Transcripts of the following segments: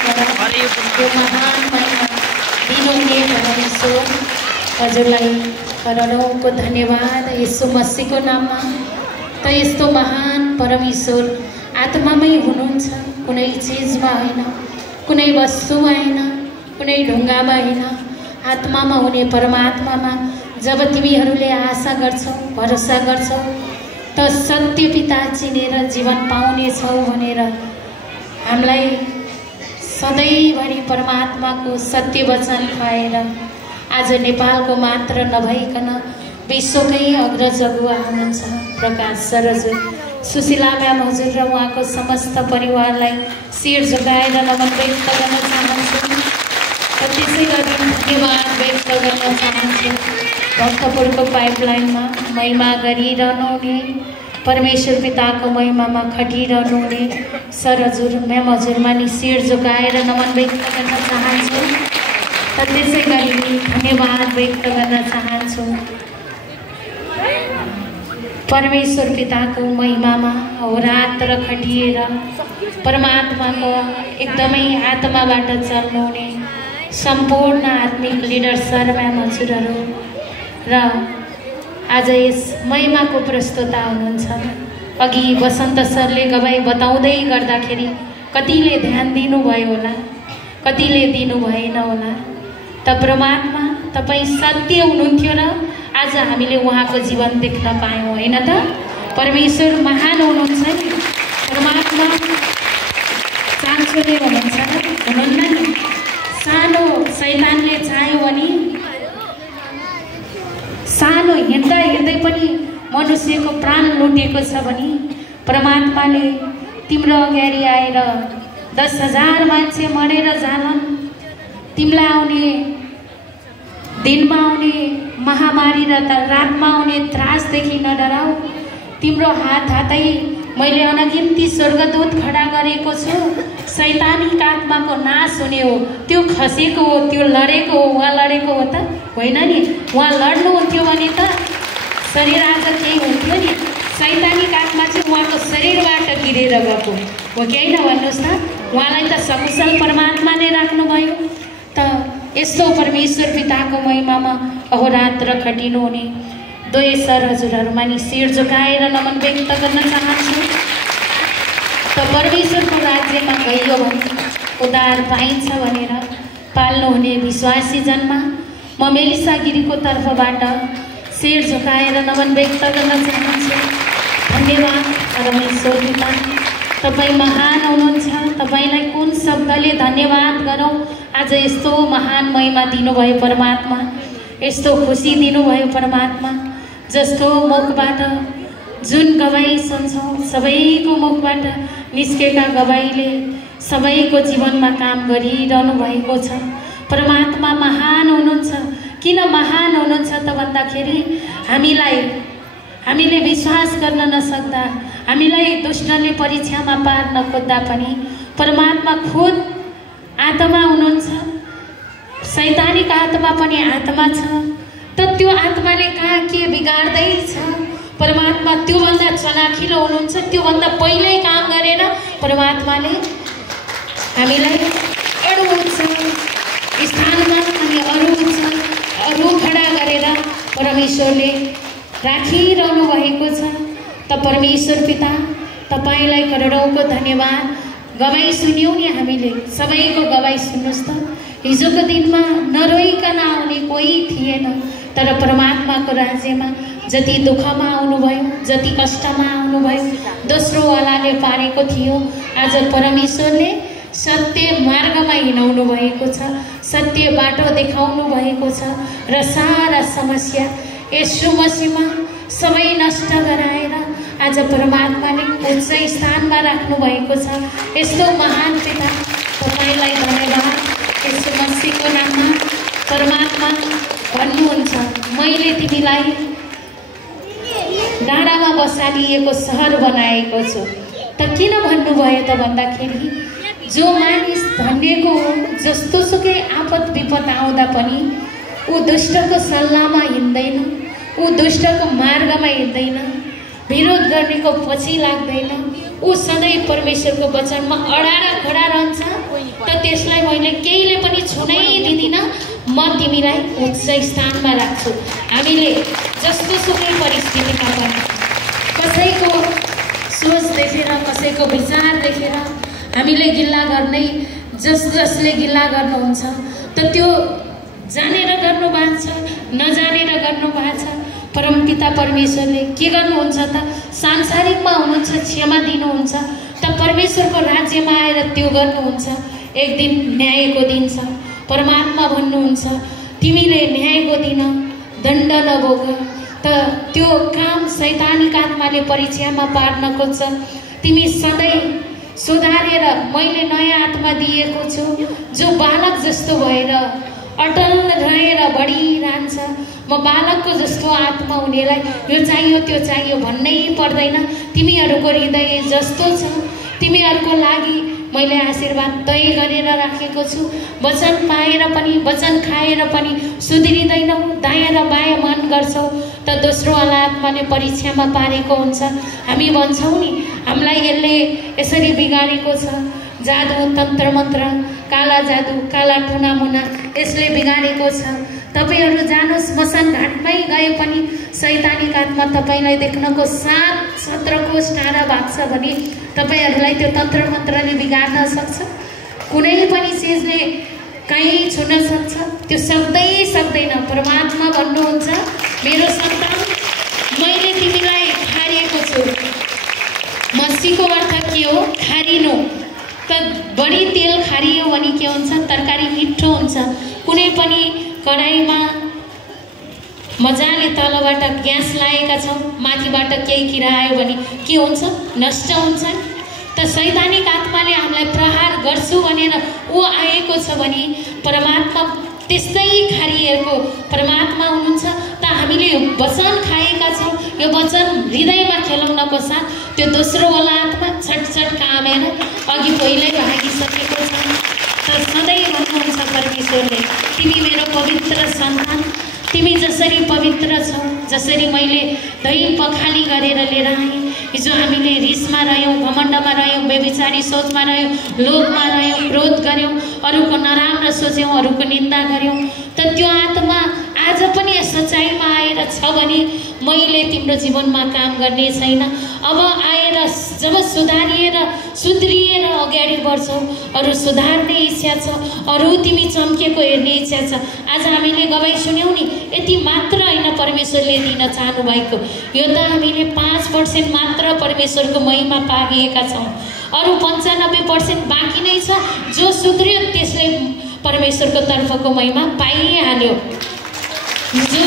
यो महान महिमा दिनुहुने परमेश्वर हजुरलाई करोडौँको धन्यवाद यीशु मसीहको नाममा। त यस्तो महान परमेश्वर आत्मामै हुनुहुन्छ, कुनै चिजमा होइन, कुनै वस्तुमा होइन, कुनै ढुङ्गामा होइन, आत्मामा हुने परमात्मामा जब तिमीहरूले आशा गर्छौ, भरोसा गर्छौ त सत्य पिता चिनेर जीवन पाउनेछौ भनेर हामीलाई सधैँभरि परमात्माको सत्य वचन खुवाएर आज नेपालको मात्र नभइकन विश्वकै अग्रज अगुवा हुनुहुन्छ प्रकाश सर हजुर, सुशीला म्याम हजुर र उहाँको समस्त परिवारलाई शिर झुकाएर नमन व्यक्त गर्न चाहन्छु र त्यसै गरी धन्यवाद व्यक्त गर्न चाहन्छु। भक्तपुरको पाइपलाइनमा महिमा गरिरहनु हुने परमेश्वर पिताको महिमामा खटिरहनु हुने सर हजुर म्याम हजुरमा नि शिर झुकाएर नमन व्यक्त गर्न चाहन्छु र त्यसै गरी धन्यवाद व्यक्त गर्न चाहन्छु। परमेश्वर पिताको महिमामा अहोरात्र खटिएर परमात्माको एकदमै आत्माबाट चल्नुहुने सम्पूर्ण आत्मिक लिडर सर म्याम हजुरहरू र आज यस महिमाको प्रस्तुता हुनुहुन्छ। अघि वसन्त सरले गवाई बताउँदै गर्दाखेरि कतिले ध्यान दिनुभयो होला, कतिले दिनु भएन होला। त परमात्मा तपाईँ सत्य हुनुहुन्थ्यो र आज हामीले उहाँको जीवन देख्न पायौँ होइन त? परमेश्वर महान हुनुहुन्छ नि, परमात्मा चान्चोले हुनुहुन्छ हुनुहुन्न नि। सानो शैतानले चाह्यो भने सानो हिँड्दा हिँड्दै पनि मनुष्यको प्राण लुटेको छ भने परमात्माले तिम्रो अगाडि आएर 10,000 मान्छे मरेर जानन्, तिमीलाई आउने दिनमा आउने महामारी र रातमा आउने त्रासदेखि नडराऊ, तिम्रो हातै मैले अनगिन्ती स्वर्गदूत खडा गरेको छु, शैतानिक आत्माको नाश हुने हो, त्यो खसेको हो, त्यो लडेको हो। उहाँ लडेको हो त होइन नि, उहाँ लड्नुहुन्थ्यो भने त शरीर आज केही हुन्थ्यो नि। शैतानिक आत्मा चाहिँ उहाँको शरीरबाट गिरेर गएको हो कि होइन भन्नुहोस् त? उहाँलाई त सकुशल परमात्माले राख्नुभयो। त यस्तो परमेश्वर पिताको महिमामा अहोरात्र खटिनु हुने दुवै सर हजुरहरूमा नि शिर झुकाएर नमन व्यक्त गर्न चाहन्छु। त परमेश्वरको राज्यमा गइयो भने उद्धार पाइन्छ भनेर पाल्नुहुने विश्वासी जनमा म मेलिसा गिरीको तर्फबाट शिर झुकाएर नमन व्यक्त गर्न चाहन्छु। धन्यवाद परमेश्वर पिता, तपाईँ महान हुनुहुन्छ। तपाईँलाई कुन शब्दले धन्यवाद गरौँ? आज यस्तो महान महिमा दिनुभयो परमात्मा, यस्तो खुसी दिनुभयो परमात्मा, जसको मुखबाट जुन गवाई सुन्छौँ सबैको मुखबाट निस्केका गवाईले सबैको जीवनमा काम गरिरहनु भएको छ। परमात्मा महान हुनुहुन्छ। किन महान हुनुहुन्छ त भन्दाखेरि हामीले विश्वास गर्न नसक्दा, हामीलाई दुष्टले परीक्षामा पार्न खोज्दा पनि परमात्मा खुद आत्मा हुनुहुन्छ। शैतानिक आत्मा पनि आत्मा छ। त त्यो आत्माले कहाँ के बिगार्दैछ? परमात्मा त्योभन्दा चलाखिलो हुनुहुन्छ। त्योभन्दा पहिल्यै काम गरेर परमात्माले हामीलाई अरू स्थानमा अनि अरू खडा गरेर परमेश्वरले राखिरहनु भएको छ। त परमेश्वर पिता तपाईँलाई करोडौँको धन्यवाद। गवाई सुन्यौँ नि हामीले, सबैको गवाई सुन्नुहोस् त। हिजोको दिनमा नरोइकन आउने कोही थिएन, तर परमात्माको राज्यमा जति दुःखमा आउनुभयो, जति कष्टमा आउनुभयो, दोस्रोवालाले पारेको थियो, आज परमेश्वरले सत्य मार्गमा हिँडाउनु भएको छ, सत्य बाटो देखाउनु भएको छ र सारा समस्या यीशु मसीहमा सबै नष्ट गराएर आज परमात्माले उच्च स्थानमा राख्नु भएको छ। यस्तो महान पिता तपाईँलाई धन्यवाद। यीशु मसीहको नाममा परमात्मा भन्नुहुन्छ, मैले तिमीलाई डाँडामा बसालिएको सहर बनाएको छु। त किन भन्नुभयो त भन्दाखेरि जो मानिस धन्यको हो, जस्तोसुकै आपद विपद आउँदा पनि ऊ दुष्टको सल्लाहमा हिँड्दैन, ऊ दुष्टको मार्गमा हिँड्दैन, विरोध गर्नेको पछि लाग्दैन, ऊ सधैँ परमेश्वरको वचनमा अडा र खडा रहन्छ। त भने केहीले पनि छुनै दिँदिन, म तिमीलाई उच्च स्थानमा राख्छु। हामीले जस्तो सुकै परिस्थितिमा पनि कसैको सोच देखेर, कसैको विचार देखेर हामीले गिल्ला गर्नै, जसले गिल्ला गर्नुहुन्छ त त्यो जानेर गर्नुभएको छ, नजानेर गर्नुभएको छ। परमपिता परमेश्वरले के गर्नुहुन्छ त? सांसारिकमा हुनुहुन्छ, क्षमा दिनुहुन्छ, त परमेश्वरको राज्यमा आएर त्यो गर्नुहुन्छ। एक दिन न्यायको दिन छ। परमात्मा भन्नुहुन्छ तिमीले न्यायको दिन दण्ड नभोग। त त्यो काम शैतानिक आत्माले परीक्षामा पार्न खोज्छ। तिमी सधैँ सुधारेर मैले नयाँ आत्मा दिएको छु, जो बालक जस्तो भएर अटल रहेर बढिरहन्छ। म बालकको जस्तो आत्मा हुनेलाई यो चाहियो त्यो चाहियो भन्नै पर्दैन। तिमीहरूको हृदय जस्तो छ, तिमीहरूको लागि मैले आशीर्वाद तय गरेर राखेको छु। वचन पाएर पनि, वचन खाएर पनि सुध्रिँदैनौ, दायाँ र बायाँ मन गर्छौ त दोस्रोवाला आत्माले परीक्षामा पारेको हुन्छ। हामी भन्छौँ नि हामीलाई यसले यसरी बिगारेको छ, जादु तन्त्र मन्त्र, काला जादु, काला टुनामुना यसले बिगारेको छ। तपाईहरू जानुहोस्, स्मशान घाटमै गए पनि शैतानिक आत्मा तपाईलाई देख्नको 7 कोस टाढा भाग्छ भने तपाईहरूलाई त्यो तन्त्र मन्त्रले बिगार्न सक्छ? कुनै पनि चिजले कहीँ छुन सक्छ? त्यो सक्दैन। परमात्मा भन्नुहुन्छ मेरो सन्तान मैले तिमीलाई खारिएको छु। मसीको अर्थ के हो? खारिनु। त बढी तेल खारियो भने के हुन्छ? तरकारी मिठो हुन्छ। कुनै पनि कराईमा मजाले तलबाट ग्यास लागेका छौँ, माथिबाट केही किरा आयो भने के हुन्छ? नष्ट हुन्छ। त शैतानिक आत्माले हामीलाई प्रहार गर्छु भनेर ऊ आएको छ भने परमात्मा त्यस्तै खारिएको परमात्मा हुनुहुन्छ। त हामीले वचन खाएका छौँ, यो वचन हृदयमा खेलाउनको साथ त्यो दोस्रोवाला आत्मा छटछट कामेर अघि पहिल्यै भागिसकेको छ। त सधैँ भन्नुहुन्छ परमेश्वरले तिमी मेरो पवित्र सन्तान, तिमी जसरी पवित्र छौ, जसरी मैले दही पखाली गरेर लिएर आएँ। हिजो हामीले रिसमा रह्यौँ, घमण्डमा रह्यौँ, व्यभिचारी सोचमा रह्यौँ, लोभमा रह्यौँ, क्रोध गऱ्यौँ, अरूको नराम्रो सोच्यौँ, अरूको निन्दा गऱ्यौँ। त त्यो आत्मा आज पनि सच्चाइमा आएर छ भने मैले तिम्रो जीवनमा काम गर्ने छैन। अब आएर जब सुध्रिएर अगाडि बढ्छौ, अरू सुधार्ने इच्छा छ, अरू तिमी चम्केको हेर्ने इच्छा छ। आज हामीले गवाई सुन्यौँ नि, यति मात्र होइन परमेश्वरले दिन चाहनु भएको, यो त हामीले 5% मात्र परमेश्वरको महिमा पाएका छौँ। अरू 95% बाँकी नै छ। जो सुध्रियो त्यसले परमेश्वरको तर्फको महिमा पाइहाल्यो। हिजो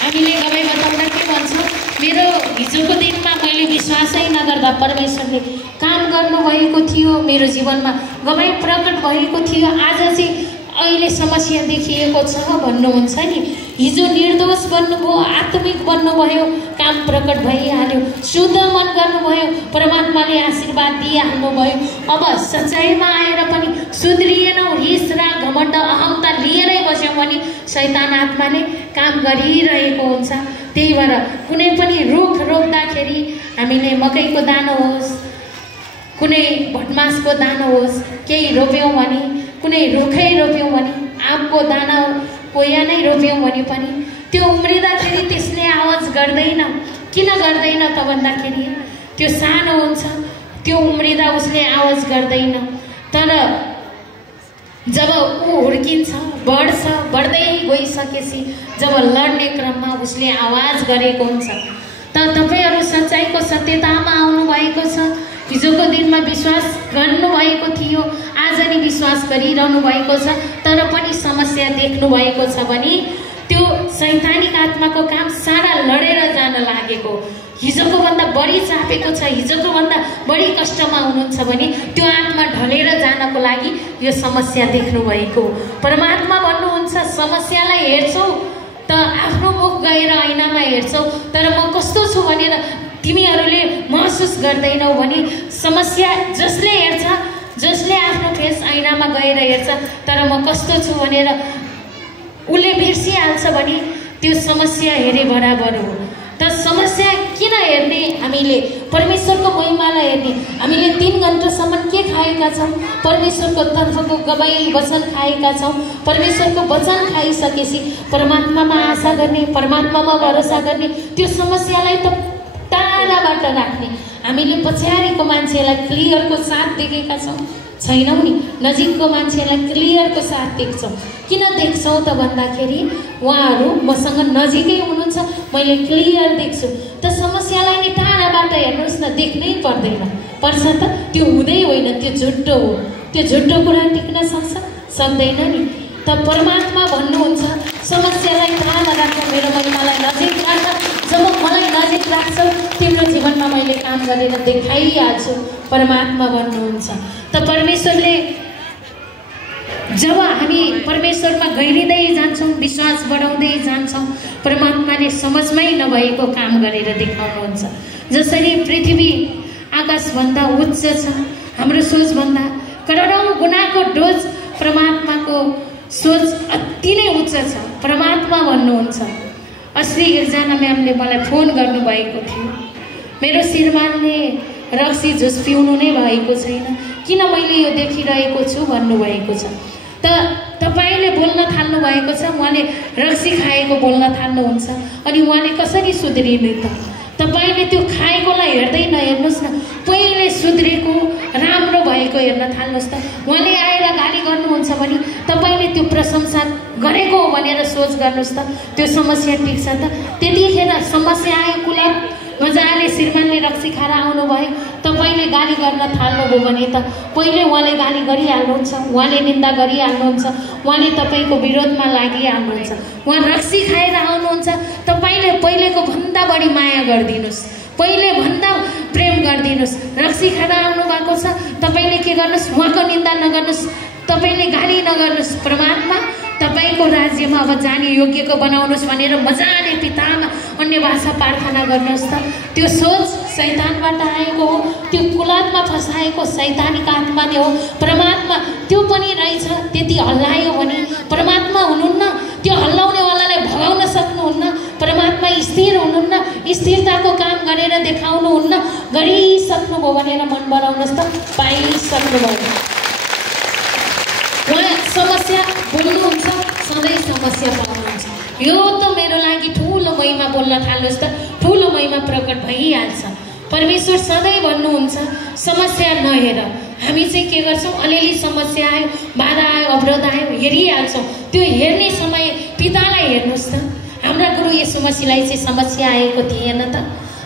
हामीले गवाई बताउँदा के भन्छौँ? मेरो हिजोको दिनमा मैले विश्वासै नगर्दा परमेश्वरले काम गर्नुभएको थियो, मेरो जीवनमा गवाई प्रकट भएको थियो। आज चाहिँ अहिले समस्या देखिएको छ भन्नुहुन्छ नि। हिजो निर्दोष बन्नुभयो, आत्मिक बन्नुभयो, काम प्रकट भइहाल्यो। शुद्ध मन गर्नुभयो, परमात्माले आशीर्वाद दिइहाल्नुभयो। अब सच्चाइमा आएर पनि सुध्रिएनौँ, रिस राग घमण्ड अहंता लिएरै बस्यौँ भने शैतान आत्माले काम गरिरहेको हुन्छ। त्यही भएर कुनै पनि रुख रोप्दाखेरि हामीले मकैको दानो होस्, कुनै भटमासको दानो होस्, केही रोप्यौँ भने, कुनै रुखै रोप्यौँ भने, आँपको दाना कोया नै रोप्यौँ भने पनि त्यो उम्रिँदाखेरि त्यसले आवाज गर्दैन। किन गर्दैन त भन्दाखेरि त्यो सानो हुन्छ, त्यो उम्रिँदा उसले आवाज गर्दैन। तर जब ऊ हुर्किन्छ, बढ्छ, बढ्दै गइसकेपछि जब लड्ने क्रममा उसले आवाज गरेको हुन्छ। त तपाईहरू सच्चाइको सत्यतामा आउनु भएको छ। हिजोको दिनमा विश्वास गर्नुभएको थियो, आज नि विश्वास गरिरहनु भएको छ, तर पनि समस्या देख्नु भएको छ भने त्यो शैतानिक आत्माको काम सारा लडेर जान लागेको, हिजोको भन्दा बढी चापेको छ, हिजोको भन्दा बढी कष्टमा हुनुहुन्छ भने त्यो आत्मा ढलेर जानको लागि यो समस्या देख्नु भएको। परमात्मा भन्नुहुन्छ समस्यालाई हेर्छौ त आफ्नो मुख गएर ऐनामा हेर्छौ, तर म कस्तो छु भनेर तिमीहरूले महसुस गर्दैनौ भने समस्या जसले हेर्छ, जसले आफ्नो फेस ऐनामा गएर हेर्छ तर म कस्तो छु भनेर उसले बिर्सिहाल्छ भने त्यो समस्या हेरे बराबर हो। त समस्या किन हेर्ने? हामीले परमेश्वरको महिमालाई हेर्ने। हामीले 3 घण्टासम्म के खाएका छौँ? परमेश्वरको तर्फको गवाई वचन खाएका छौँ। परमेश्वरको वचन खाइसकेपछि परमात्मामा आशा गर्ने, परमात्मामा भरोसा गर्ने, त्यो समस्यालाई त टाढाबाट राख्ने। हामीले पछाडिको मान्छेलाई क्लियरको साथ देखेका छौँ, छैनौँ नि। नजिकको मान्छेलाई क्लियरको साथ देख्छौँ। किन देख्छौँ त भन्दाखेरि उहाँहरू मसँग नजिकै हुनुहुन्छ, मैले क्लियर देख्छु। त समस्यालाई नि टाढाबाट हेर्नुहोस् न, देख्नै पर्दैन। पर्छ त? त्यो हुँदै होइन, त्यो झुट्टो हो। त्यो झुट्टो कुरा टिक्न सक्दैन नि। त परमात्मा भन्नुहुन्छ समस्यालाई टाढा राख्नु, मेरो महिमालाई नजिक राख्न। जब मलाई नजिक राख्छौ तिम्रो जीवनमा मैले काम गरेर देखाइहाल्छु, परमात्मा भन्नुहुन्छ। त परमेश्वरले जब हामी परमेश्वरमा गहिरिँदै जान्छौँ, विश्वास बढाउँदै जान्छौँ, परमात्माले समझमै नभएको काम गरेर देखाउनुहुन्छ। जसरी पृथ्वी आकाशभन्दा उच्च छ, हाम्रो सोचभन्दा करोडौँ गुणाको डोज परमात्माको सोच अति नै उच्च छ। परमात्मा भन्नुहुन्छ। अस्ति एकजना म्यामले मलाई फोन गर्नुभएको थियो, मेरो श्रीमानले रक्सी जुस पिउनु नै भएको छैन, किन मैले यो देखिरहेको छु भन्नुभएको छ। त तपाईँले बोल्न थाल्नु भएको छ, उहाँले रक्सी खाएको बोल्न थाल्नुहुन्छ, अनि उहाँले कसरी सुध्रिनु त? तपाईँले त्यो खाएकोलाई हेर्दै नहेर्नुहोस् न, पहिले सुध्रेको राम्रो भएको हेर्न थाल्नुहोस् त। उहाँले आएर गाली गर्नुहुन्छ भने तपाईँले त्यो प्रशंसा गरेको हो भनेर सोच गर्नुहोस् त, त्यो समस्या टिक्छ त? त्यतिखेर समस्या आयो, कुला मजाले श्रीमानले रक्सी खाएर आउनुभयो, तपाईँले गाली गर्न थाल्नुभयो भने त पहिले उहाँले गाली गरिहाल्नुहुन्छ, उहाँले निन्दा गरिहाल्नुहुन्छ, उहाँले तपाईँको विरोधमा लागिहाल्नुहुन्छ। उहाँ रक्सी खाएर आउनुहुन्छ, तपाईँले पहिलेको भन्दा बढी माया गरिदिनुहोस्, पहिले भन्दा प्रेम गरिदिनुहोस्। रक्सी खाएर आउनु भएको छ, तपाईँले के गर्नुहोस्? उहाँको निन्दा नगर्नुहोस्, तपाईँले गाली नगर्नुहोस्। परमात्मा तपाईँको राज्यमा अब जाने योग्यको बनाउनुहोस् भनेर मजाले पितामा अन्य भाषा प्रार्थना गर्नुहोस् त। त्यो सोच शैतानबाट आएको हो, त्यो कुलतमा फसाएको शैतानिक आत्माले हो। परमात्मा त्यो पनि रहेछ, त्यति हल्लायो भने परमात्मा हुनुहुन्न, त्यो हल्लाउनेवालालाई भगाउन सक्नुहुन्न। परमात्मा स्थिर हुनुहुन्न, स्थिरताको काम गरेर देखाउनुहुन्न। गरिसक्नुभयो भनेर मन बनाउनुहोस् त, पाइसक्नुभयो। उहाँ समस्या बोल्नुहुन्छ, सधैँ समस्या पाउनुहुन्छ। यो त मेरो लागि ठुलो महिमा बोल्न थाल्नुहोस् त, ठुलो महिमा प्रकट भइहाल्छ। परमेश्वर सधैँ भन्नुहुन्छ समस्या नहेर। हामी चाहिँ के गर्छौँ? अलिअलि समस्या आयो, बाधा आयो, अवरोध आयो, हेरिहाल्छौँ। त्यो हेर्ने समय पितालाई हेर्नुहोस् त। हाम्रा गुरु येशू मसीहलाई चाहिँ समस्या आएको थिएन त?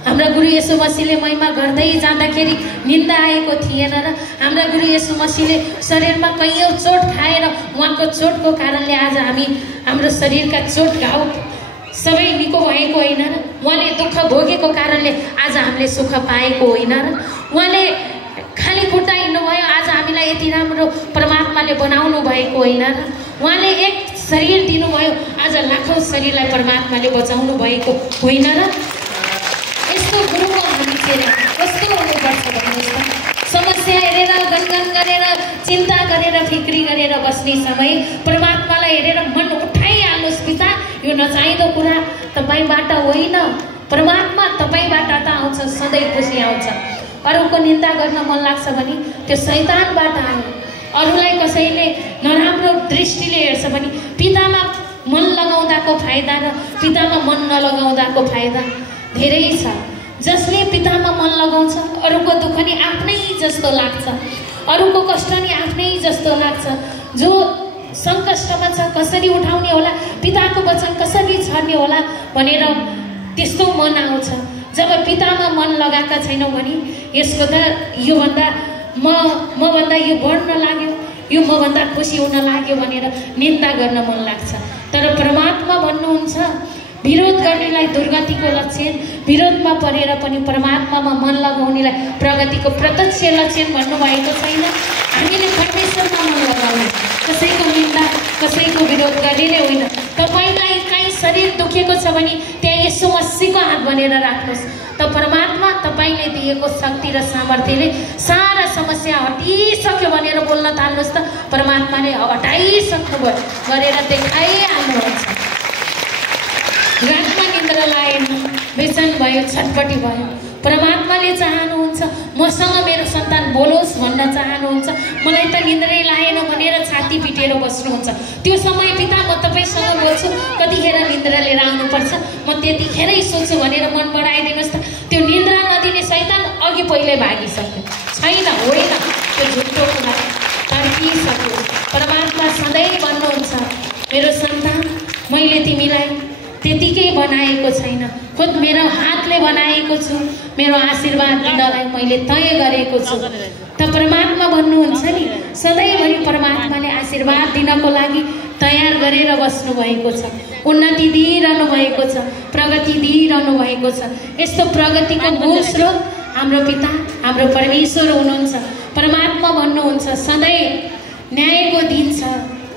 हाम्रा गुरु येशू मसीहले महिमा गर्दै जाँदाखेरि निन्दा आएको थिएन र? हाम्रा गुरु येशू मसीहले शरीरमा कैयौँ चोट खाएर उहाँको चोटको कारणले आज हामी हाम्रो शरीरका चोट घाउ सबै निको भएको होइन र? उहाँले दुःख भोगेको कारणले आज हामीले सुख पाएको होइन र? उहाँले खाली खुट्टा हिँड्नुभयो, आज हामीलाई यति राम्रो परमात्माले बनाउनु भएको होइन र? उहाँले एक शरीर दिनुभयो, आज लाखौँ शरीरलाई परमात्माले बचाउनु भएको होइन र? यस्तो गुरुको हामी चाहिँ कस्तो हुनुपर्छ भन्नुहोस् त? समस्या हेरेर गनगन गरेर चिन्ता गरेर फिक्री गरेर बस्ने समय परमात्मालाई हेरेर मन उठाइहाल्नुहोस्। पिता, यो नचाहिँदो कुरा तपाईँबाट होइन, परमात्मा तपाईँबाट त आउँछ, सधैँ खुसी आउँछ। अरूको निन्दा गर्न मन लाग्छ भने त्यो शैतानबाट आयो। अरूलाई कसैले नराम्रो दृष्टिले हेर्छ भने पितामा मन लगाउँदाको फाइदा र पितामा मन नलगाउँदाको फाइदा धेरै छ। जसले पितामा मन लगाउँछ अरूको दुःख नि आफ्नै जस्तो लाग्छ, अरूको कष्ट नि आफ्नै जस्तो लाग्छ। जो सङ्कष्टमा छ कसरी उठाउने होला, पिताको वचन कसरी छर्ने होला भनेर त्यस्तो मन आउँछ। जब पितामा मन लगाएका छैनौँ भने यसको त योभन्दा मभन्दा यो बढ्न लाग्यो, यो मभन्दा खुसी हुन लाग्यो भनेर निन्दा गर्न मन लाग्छ। तर परमात्मा भन्नुहुन्छ विरोध गर्नेलाई दुर्गतिको लक्षण, विरोधमा परेर पनि परमात्मामा मन लगाउनेलाई प्रगतिको प्रत्यक्ष लक्षण भन्नुभएको छैन। हामीले परमेश्वरमा मन लगाउनु, कसैको निन्दा कसैको विरोध गरेर होइन। तपाईँलाई काहीँ शरीर दुखेको छ भने त्यहाँ येशू मसीहको हात भनेर राख्नुहोस् त परमात्मा तपाईँले दिएको शक्ति र सामर्थ्यले सारा समस्या हटिसक्यो भनेर बोल्न थाल्नुहोस् त परमात्माले हटाइसक्नुभयो गरेर देखाइहाल्नुहुन्छ। रातमा निन्द्रा लागेन, बेचैन भयो, छटपटी भयो, परमात्माले चाहनुहुन्छ मसँग मेरो सन्तान बोलोस् भन्न चाहनुहुन्छ। मलाई त निन्द्रै लागेन भनेर छाती पिटेर बस्नुहुन्छ। त्यो समय पिता म तपाईसँग बोल्छु, कतिखेर निन्द्रा लिएर आउनुपर्छ म त्यतिखेरै सोच्छु भनेर मन बढाइदिनुहोस् त। त्यो निन्द्रा नदिने शैतान अघि पहिल्यै भागिसक्यो छैन, होइन, त्यो झुटो कुरा तर्किसक्यो। परमात्मा सधैँ भन्नुहुन्छ मेरो सन्तान मैले तिमीलाई त्यतिकै बनाएको छैन, खुद मेरो हातले बनाएको छु, मेरो आशीर्वाद दिनलाई मैले तय गरेको छु। त परमात्मा भन्नुहुन्छ नि सधैँभरि परमात्माले आशीर्वाद दिनको लागि तयार गरेर बस्नु भएको छ, उन्नति दिइरहनु भएको छ, प्रगति दिइरहनु भएको छ। यस्तो प्रगतिको मूल स्रोत हाम्रो पिता हाम्रो परमेश्वर हुनुहुन्छ। परमात्मा भन्नुहुन्छ सधैँ न्यायको दिन छ।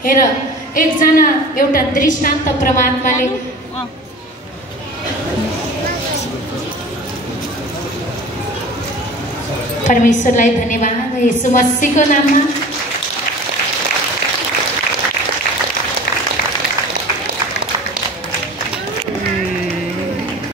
हेर एकजना एउटा दृष्टान्त परमात्माले परमेश्वरलाई धन्यवाद येशू मसीहको नाममा।